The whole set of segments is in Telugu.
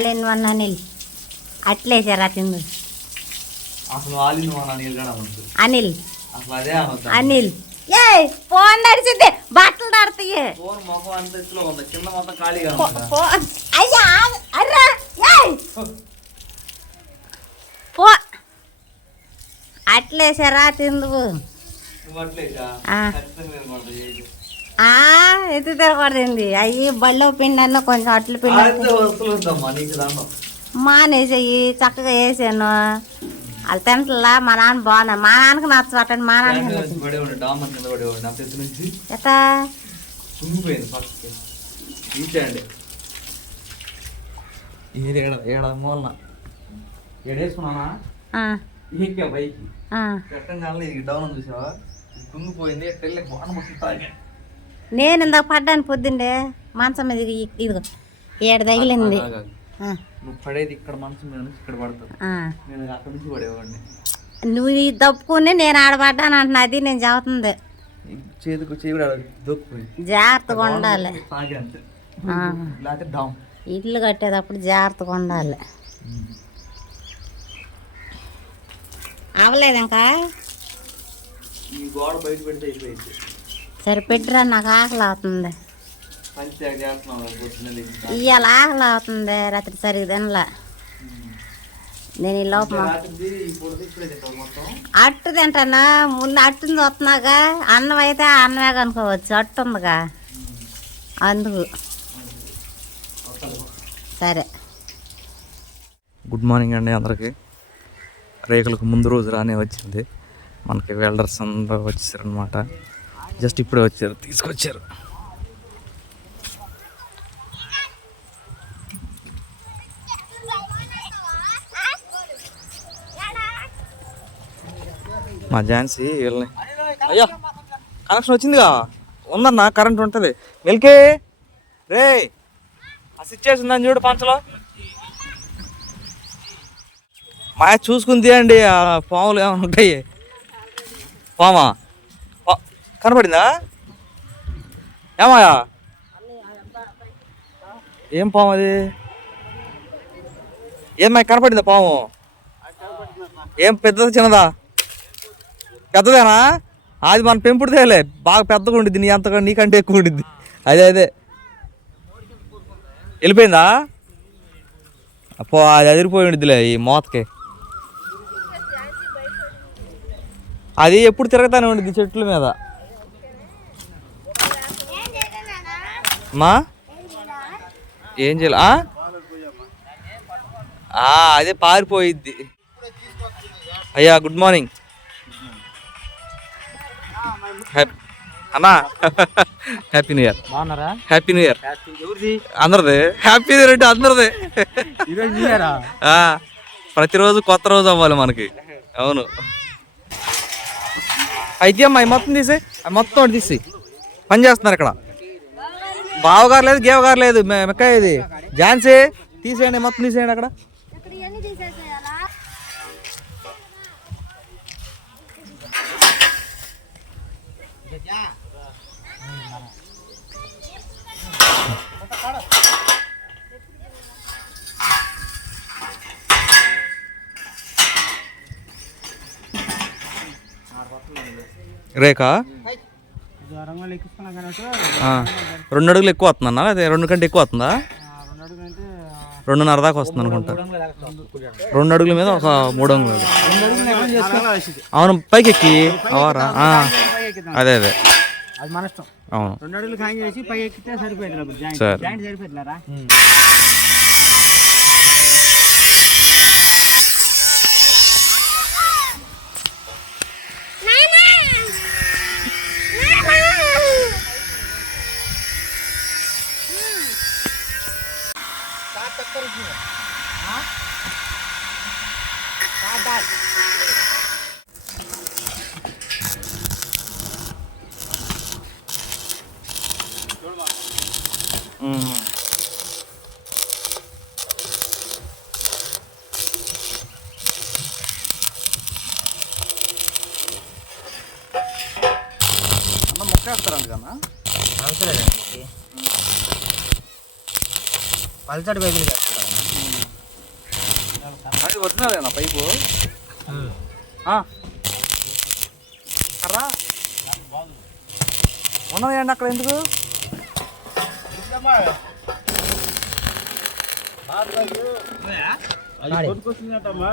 ఆల్ ఇన్ వన్ అనిల్ అట్లేసారా తిందు అసలు అనొద్దు అనిల్ అసలు అదే అనిల్? ఏ ఫోన్ నడిచింది. బట్టలు నడతాయి ఫోన్ మొఖం అంత ఎత్తులో ఉంది. కింద మొత్తం ఖాళీగా ఫో- ఉంది. ఫోన్ అయ్యా అర్రా ఏయ్. ఫో. అట్లేసారా తిందువు నువ్వు అట్లేక ఎత్తు తిరగకూడదండి. అయ్యి బళ్ళో పిండి అన్న కొంచెం అట్లు పిండి మానేసేయి చక్కగా వేసాను. వాళ్ళు తింటలా మా నాన్న బాగున్నా. మా నాన్నకి నచ్చటండి మా నాన్నకి క్యాంటీన్ నచ్చదు నుంచి పడేవాడు డామర్ కింద పడేవాడు అంత ఎత్తు. నుంచి ఎట్టా ఇది ఏడ మూలన ఏడేసుకున్నానా. పెట్టంగానే డౌన్ చూసావా? కుంగిపోయింది ఎట్టెళ్ళి బాగా మొత్తం తాగా నేను ఇందాక పడ్డాను పొద్దుండే మంచం మీద ఇదిగో. ఏడు తగిలింది? నువ్వు పడేది ఇక్కడ మనసు మీద నుంచి ఇక్కడ పడతావు. ఆ. నేను అక్కడ నుంచి పడేవాడిని. నువ్వు ఈ దప్పుకుని నేను ఆడబడ్డాను అంటున్నా. అది నేను చదువుతుంది. చేతికి జాగ్రత్తగా ఉండాలి. ఇల్లు కట్టేటప్పుడు జాగ్రత్తగా ఉండాలి. అవలేదు ఇంకా? ఈ గోడ బయట పెడితే అయిపోయింది. సరే పెట్టిరా నాకు ఆకలి అవుతుంది. ఇవాళ ఆకలి అవుతుంది రాత్రి సరిగ్గా తినలా. నేను ఈ లోపల అట్టు తింటానా? ముందు అట్టుని చూస్తున్నాగా అన్నం అయితే అన్నమే కనుకోవచ్చు అట్టు ఉందిగా. అందుకు. సరే. గుడ్ మార్నింగ్ అండి అందరికి. రేకులకు ముందు రోజు రానే వచ్చింది. మనకి వెల్డర్స్ అందరూ వచ్చేసారు అనమాట జస్ట్ ఇప్పుడే వచ్చారు తీసుకొచ్చారు. మా ఝాన్సీ వీళ్ళని. అయ్యా కనెక్షన్ వచ్చిందిగా? ఉందన్న కరెంట్ ఉంటుంది. మిల్కే రే ఆ స్విచ్ చేసి ఉందని చూడు పంచలో. మా చూసుకుని తీయండి ఆ పాములు ఏమైనా ఉంటాయి. పామా. కనబడిందా? కనపడిందా ఏమాయా ఏం పాము అది? ఏమై కనపడిందా పాము? ఏం పెద్దదా చిన్నదా? పెద్దదేనా? అది మన పెంపుడు తేలే. బాగా పెద్దగా ఉండిద్ది నీ అంతగా నీకంటే ఎక్కువ ఉండిద్ది. అదే అదే. వెళ్ళిపోయిందా? అప్పో అది అదిరిపోయి ఉండిద్దిలే ఈ మోతకి. అది ఎప్పుడు తిరగతానే ఉండిద్ది చెట్ల మీద. మా? ఏం చేయాలి? అదే పారిపోయిద్ది. అయ్యా గుడ్ మార్నింగ్ హ్యాపీ అన్నా. Happy new year happy new year అందరిది. హ్యాపీ న్యూ ఇయర్ అంటే అందరిది. ప్రతిరోజు కొత్త రోజు అవ్వాలి మనకి. అవును. అయితే అమ్మా మొత్తం తీసే మొత్తం ఒకటి తీసి పని చేస్తున్నారు ఇక్కడ. బావగారు లేదు గేవగారు లేదు. మె- మెక్కాయ ఇది. ఝాన్సీ తీసేయండి మొత్తం తీసేయండి అక్కడ. రేఖ రెండు అడుగులు ఎక్కువ వస్తుందన్నా? అదే రెండు కంటే ఎక్కువ వస్తుందా? రెండున్నర దాకా వస్తుంది అనుకుంటా. రెండు అడుగుల మీద ఒక మూడు అంగుళాలు. అవును పైకి ఎక్కి అవారా అదే అదే. అవును. రెండు అడుగులు హ్యాంగ్ చేసి పై ఎక్కితే సరిపోయింది. సరే. మొక్కేస్తారు అందుకన్నా పల్చడి పైపులు కట్టుకుంటాం అది ఒరిజినల్ పైపు? అరా ఉన్నదండి అక్కడ ఎందుకు? అది కొట్టుకొచ్చిందమ్మా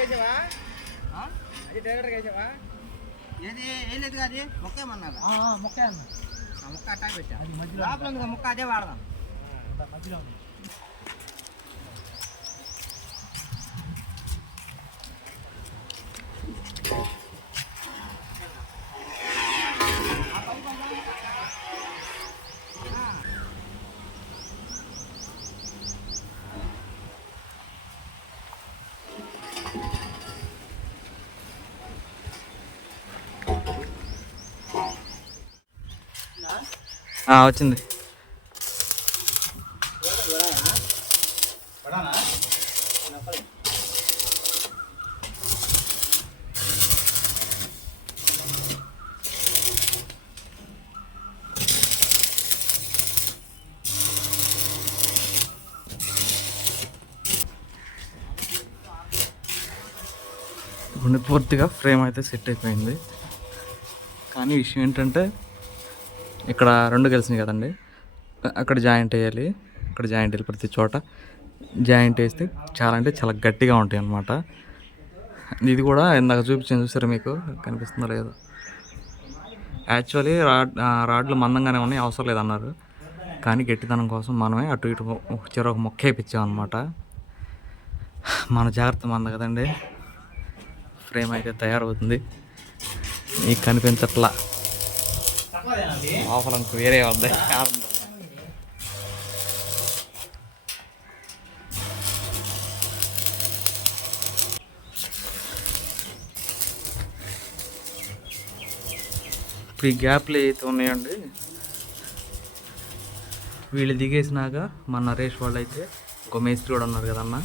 వేసావా అది డైరెక్ట్ వేసావా? ఏది? ఏం లేదు అది? మొక్క అన్న. మొక్క అట్టా పెట్టా. లోపల ఉంది. కదా, మొక్క అదే వాడదాం. ఆ, వచ్చింది. ఇప్పుడు పూర్తిగా ఫ్రేమ్ అయితే సెట్ అయిపోయింది. కానీ విషయం ఏంటంటే ఇక్కడ రెండు కలిసినాయి కదండి. అక్కడ జాయింట్ వేయాలి. ఇక్కడ జాయింట్ వేయాలి ప్రతి చోట. జాయింట్ వేస్తే చాలా అంటే చాలా గట్టిగా ఉంటాయి అన్నమాట. ఇది కూడా ఇందాక చూపించాను చూసారు మీకు? కనిపిస్తుందో లేదో. యాక్చువల్లీ రాడ్ రాడ్లు మందంగానే ఉన్నాయి అవసరం లేదన్నారు. కానీ గట్టిదనం కోసం మనమే అటు ఇటు చెరొక మొక్క వేయించామన్నమాట మన జాగ్రత్త మంద కదండి. ఫ్రేమ్ అయితే తయారవుతుంది. మీకు కనిపించట్లా. లోపల వేరే వద్దాయి ఇప్పుడు ఈ గ్యాప్లు అయితే ఉన్నాయండి వీళ్ళు దిగేసినాక మా నరేష్ వాళ్ళు అయితే ఒక మేస్త్రి కూడా ఉన్నారు కదన్న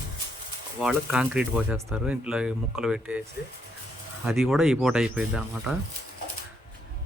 వాళ్ళు కాంక్రీట్ పోసేస్తారు ఇంట్లో ముక్కలు పెట్టేసి. అది కూడా ఈ పూట అయిపోయింది అనమాట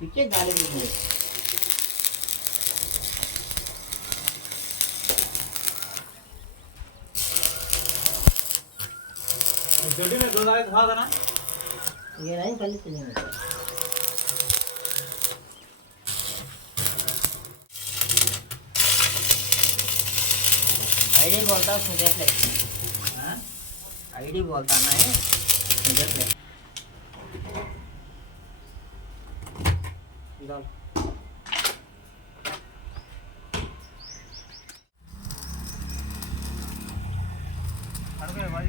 ठीक है डालेंगे हम जल्दी में दो दाले खा देना। ये नहीं पहले से नहीं। ఐడి బోల్తా సుజే आईडी बोलता हाँ? ना है సుజే ले। Dale.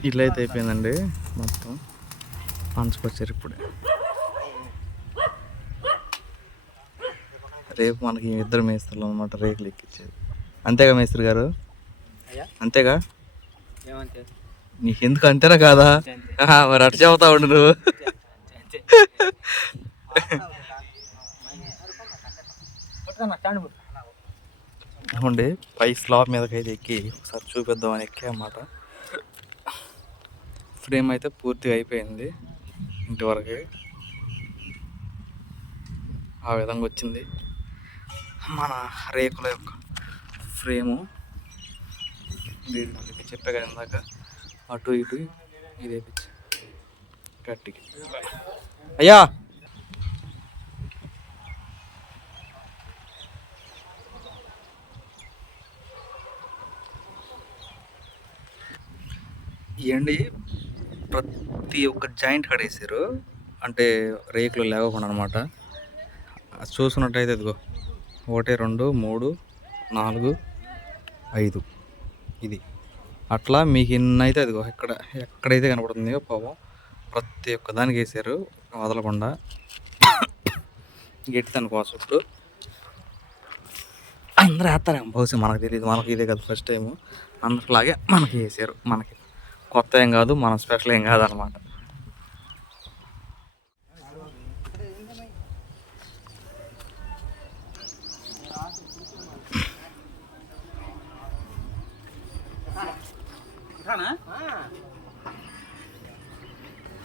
ఇట్లా అయితే అయిపోయిందండి మొత్తం. పంచుకొచ్చారు ఇప్పుడే. రేపు మనకి ఇద్దరు మేస్త్రులు అనమాట రేకులు ఎక్కించేది అంతేగా మేస్త్రి గారు? అంతేగా? నీకు ఎందుకు అంతేనా కాదా? మరి అటు చెబుతా ఉండు నువ్వు. ఉండి పై స్లాబ్ మీదకి అయితే ఎక్కి ఒకసారి చూపిద్దామని ఎక్కి అన్నమాట. ఫ్రేమ్ అయితే పూర్తిగా అయిపోయింది ఇంటి వరకు. ఆ విధంగా వచ్చింది. మన రేకుల యొక్క ఫ్రేము. దీనికి చెప్పే కదా ఇందాక. అటు ఇటు ఇది గట్టికి అయ్యా! ఇవ్వండి ప్రతి ఒక్క జాయింట్ కడేసారు అంటే రేకులు లేవకుండా అనమాట చూసుకున్నట్టయితే ఇదిగో ఒకటి రెండు మూడు నాలుగు ఐదు. ఇది. అట్లా మీకు ఎన్ని అయితే అదిగో ఎక్కడ ఎక్కడైతే కనపడుతుందో పాపం ప్రతి ఒక్క దానికి వేసారు వదలకుండా. గట్టి దానికోసం ఇప్పుడు అందరూ వేస్తారేమో బహుశా మనకు తెలియదు మనకి ఇదే కదా ఫస్ట్ టైం అందరిలాగే మనకి వేసారు మనకి. కొత్త ఏం కాదు మన స్పెషల్ ఏం కాదు అనమాట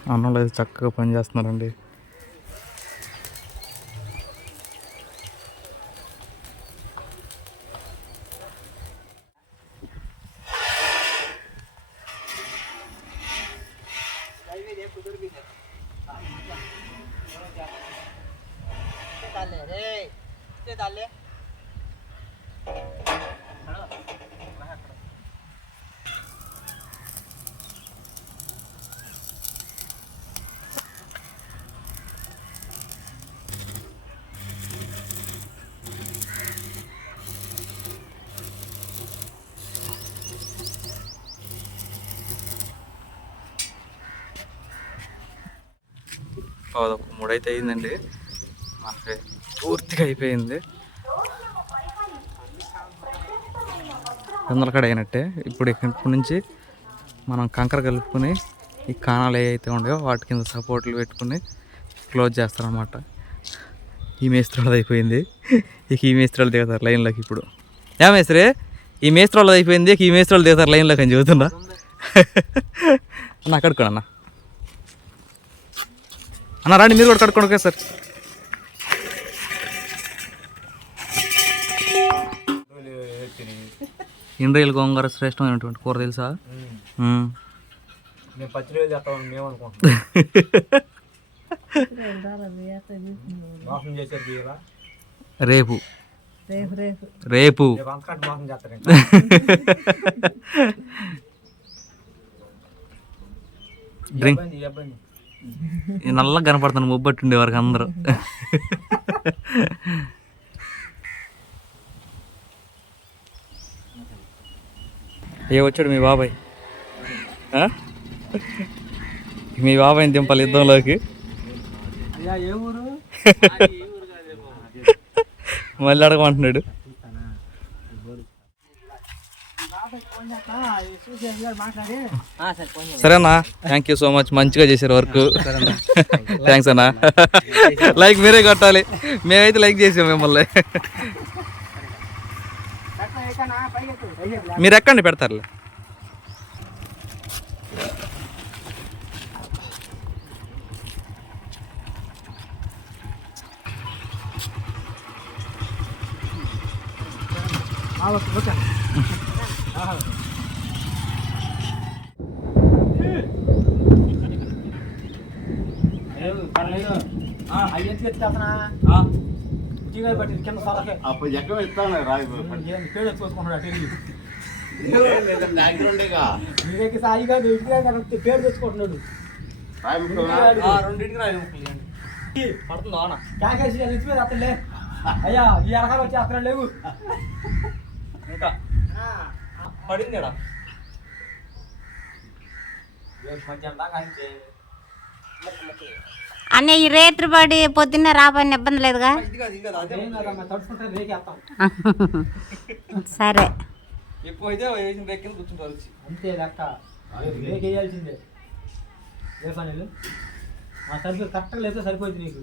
అన్నంలో చక్కగా పని ఒక మూడైతే అయిందండి. మనకి పూర్తిగా అయిపోయింది. తొందరకడ అయినట్టే. ఇప్పుడు ఇప్పటి నుంచి మనం కంకర కలుపుకొని ఈ కాణాలు ఏవైతే ఉండయో వాటి కింద సపోర్ట్లు పెట్టుకుని క్లోజ్ చేస్తారనమాట ఈ మేస్త్రాలది అయిపోయింది. ఇక ఈ మేస్త్రాలు దిగుతారు లైన్లోకి ఇప్పుడు. ఏ మేస్త్రి ఈ మేస్త్రాలది అయిపోయింది. ఇక ఈ మేస్త్రాలు దిగుతారు లైన్లోకి అని చెబుతున్నా. అన్న అక్కడికి అన్న. అన్న రండి మీరు కూడా కడుక్కోండి ఓకే సార్. ఇండ్రియల్ గోంగూర శ్రేష్టమైనటువంటి కూర తెలుసా? రేపు. రేపు రేపు. రేపు. రేపు అంతకంటే మోసం చేస్తారు డ్రింక్. నల్లగా కనపడుతాను మొబ్బట్టుండే వారికి అందరూ. ఏ వచ్చాడు మీ బాబాయ్? మీ బాబాయ్ని దింపాలి యుద్ధంలోకి. మళ్ళీ అడగమంటున్నాడు మాట్లాడి సరే ఫోన్ సరేనా? థ్యాంక్ యూ సో మచ్ మంచిగా చేశారు వర్క్. థ్యాంక్స్ అన్నా. లైక్ మీరే కొట్టాలి. మేమైతే లైక్ చేసాం మిమ్మల్ని. మీరు ఎక్కండి పెడతారులే. అయ్యెత్తి ఎత్తుకెళ్తున్నా ఉచిగా పట్టి కింద సొలకే అప్పుడు ఎక్కడ ఇస్తాను రాయి పేరు ఎత్తుకొచ్చుకుంటున్నాడు అటు నీకు సాయిగా కరెక్ట్ పేరు తెచ్చుకుంటున్నాడు రెండింటికి రాయి పడుతుందా అన్న కాకేసి ఎత్తి మీద అతలే అయ్యా ఈ అరకాలు వచ్చేస్తున్నాడు లేవు ఇంకా పడింది మధ్యాహ్నం దాకా అన్న ఈ రేత్రి పడి పొద్దున్నే రాబోయిన ఇబ్బంది లేదుగా? సరే. సరిపోయింది నీకు.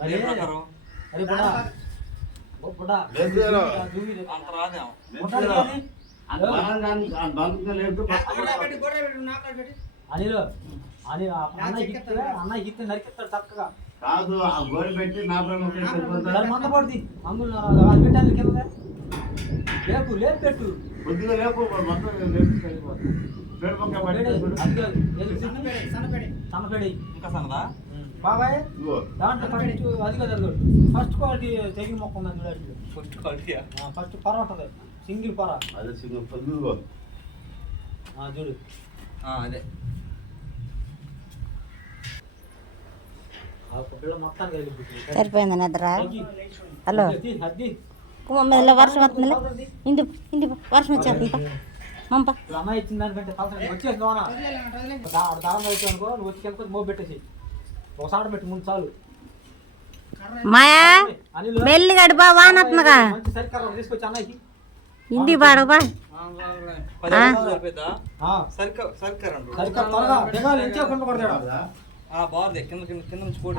మరి అనిల్ అని అన్నయ్య ఇస్తే అన్నయ్య ఇస్తే నరికిస్తాడు చక్కగా. కాదు ఆ గోడ పెట్టి నా మంద పడుతుంది అందులో అది పెట్టాలి కింద లేపు లేపు పెట్టు. కొద్దిగా లేపు మొత్తం? సన్నపెడి ఇంకా సన్నదా? బాబాయ్ దాంట్లో ఫస్ట్ అది కదా ఫస్ట్ క్వాలిటీ తెగిన మొక్క ఉందని ఫస్ట్ క్వాలిటీయా? ఫస్ట్ పర ఉంటుంది సింగిల్ పర? అదే పొద్దుగో ఆ, చూడు. అదే. సరిపోయింది నిద్ర? హలో. మీద వర్షం వస్తుంది ఇంటి ఇంటి వర్షం వచ్చేస్తుంది మంప ఇప్పుడు అమ్మాయి ఇచ్చిన దానికంటే తలసరి వచ్చేసి లోన దా- దారం అయితే అనుకో నువ్వు వచ్చి కింద మో పెట్టేసి ఒకసారి పెట్టి ముందు చాలు. మాయా? మెల్లిగడి బా వానత్నగా తీసుకొచ్చి అన్నయ్యకి కొడతాడు ఆ బాగుంది. కింద కింద కింద నుంచి కూడా.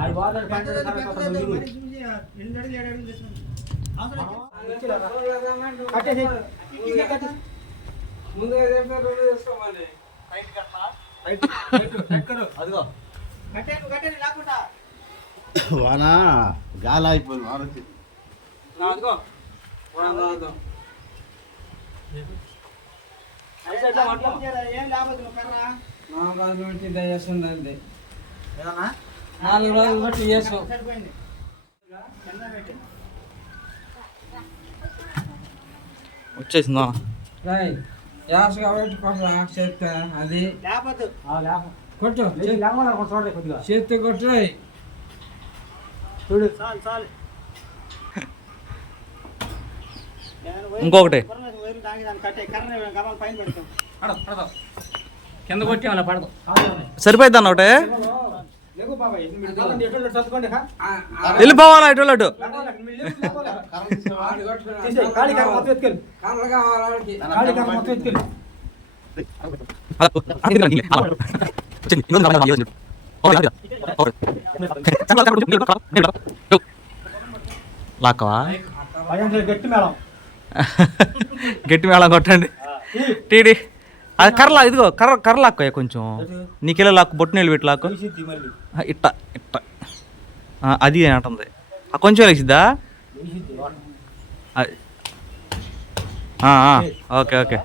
అదిగో. లేకుండా. వాన గాలి అయిపోయింది వాన వచ్చి. ఏదన్నా? నాలుగు రోజులు బట్టి చేసు వచ్చేసిందా అది. కొట్టు. లేచి లేకుండా కొంచెం చూడలే కొద్దిగా. చేతి కొట్టు చూడు. చాలు చాలు నేను వైరు- ఇంకొకటి. పరమేశ్వర వైరు తాగి దాన్ని కట్టే కర్ర గబాలు పైన పెడతాం కింద కొట్టి అలా పడదు కాదు. సరిపోద్ది అన్న ఒకటే? వెళ్ళిపోవాలా ఇటు అటు. లాక్కవా గట్టి మేళం గట్టి మేళం కొట్టండి. టీడీ. అది కర్ర ఇదిగో కర్ర కర్ర లాక్కోయా కొంచెం? నీకెళ్ళి లాక్కు? బొట్టు నీళ్ళు పెట్టి లాక్కు? ఇట్ట ఇట్ట. అది అంటుంది. ఆ కొంచెం వేసిద్దా ఓకే ఓకే.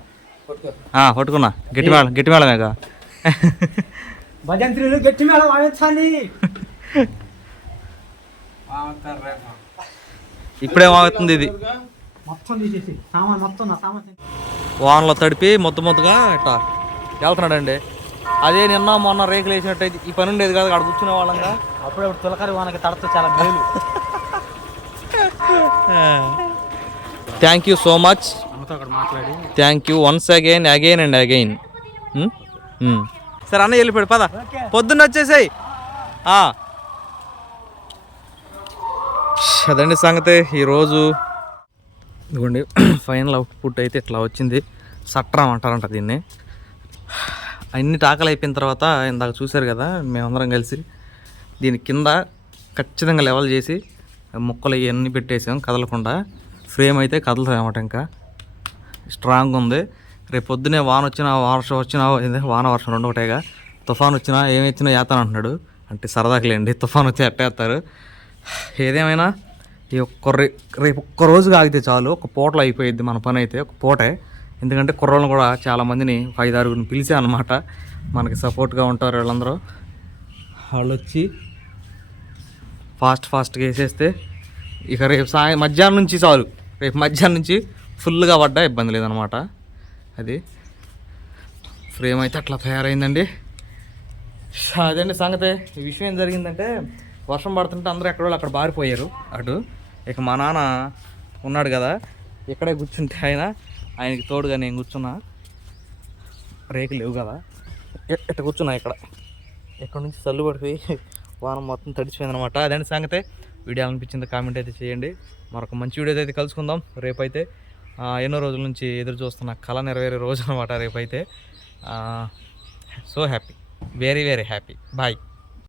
పట్టుకున్నా. గట్టి మేళం గట్టి మేళమేగా భజంత్రులు గట్టి మేళం ఆడించాలి ఇప్పుడేమవుతుంది ఇది? మొత్తం తీసేసి సామాన్ మొత్తం నా సామాన్ తీసేసి. వానలో తడిపి మొత్త మొత్తగా ఇట్లా వెళ్తున్నాడండి. అదే నిన్న మొన్న రేకులు వేసినట్టయితే ఈ పని ఉండేది కాదు అక్కడ కూర్చునే వాళ్ళంగా అప్పుడప్పుడు తులకరి వానకి తడతా చాలా మేలు. థ్యాంక్ యూ సో మచ్ మాట్లాడి. Thank you once again again and again సరే అన్న వెళ్ళిపోయాడు పద. పొద్దున్న వచ్చేసాయి. అదండి సంగతి ఈరోజు ఇదిగోండి ఫైనల్ అవుట్పుట్ అయితే ఇట్లా వచ్చింది. సట్రం అంటారంట దీన్ని. అన్ని టాకలు అయిపోయిన తర్వాత ఇందాక చూశారు కదా మేమందరం కలిసి దీని కింద ఖచ్చితంగా లెవెల్ చేసి ముక్కలు ఇవన్నీ పెట్టేసాం కదలకుండా. ఫ్రేమ్ అయితే కదలదు అనమాట ఇంకా. స్ట్రాంగ్ ఉంది. రేపు పొద్దునే వాన వచ్చినా వర్షం వచ్చినా వాన వర్షం రెండు ఒకటేగా. తుఫాన్ వచ్చినా ఏమి వచ్చినా ఏతాను అంటున్నాడు అంటే సరదాకులేండి తుఫాన్ వచ్చి ఎట్టేస్తారు ఏదేమైనా ఈ ఒక్క రే రేపు ఒక్క రోజు ఆగితే చాలు ఒక పూటలో అయిపోయింది మన పని అయితే ఒక పూటే. ఎందుకంటే కుర్రోళ్ళని కూడా చాలామందిని ఒక ఐదు ఆరుగురిని పిలిచా అనమాట మనకి సపోర్ట్గా ఉంటారు వీళ్ళందరూ. వాళ్ళు వచ్చి ఫాస్ట్ ఫాస్ట్గా వేసేస్తే ఇక రేపు సాయం మధ్యాహ్నం నుంచి చాలు. రేపు మధ్యాహ్నం నుంచి ఫుల్గా పడ్డా ఇబ్బంది లేదనమాట అది ఫ్రేమ్ అయితే అట్లా తయారైందండి. అదండి సంగతి? ఈ విషయం ఏం జరిగిందంటే వర్షం పడుతుంటే అందరూ ఎక్కడో అక్కడ బారిపోయారు. అటు ఇక మా నాన్న ఉన్నాడు కదా ఇక్కడే కూర్చుంటే ఆయన ఆయనకి తోడుగా నేను కూర్చున్నా. రేకు లేవు కదా ఇట్ట కూర్చున్నా ఇక్కడ. ఇక్కడ నుంచి చల్లు పడిపోయి వాన మొత్తం తడిచిపోయింది అనమాట అదండి సంగతే? వీడియో అనిపించింది కామెంట్ అయితే చేయండి. మరొక మంచి వీడియో అయితే కలుసుకుందాం. రేపైతే ఎన్నో రోజుల నుంచి ఎదురు చూస్తున్న కళ నెరవేరే రోజు అనమాట రేపైతే. So happy very very happy bye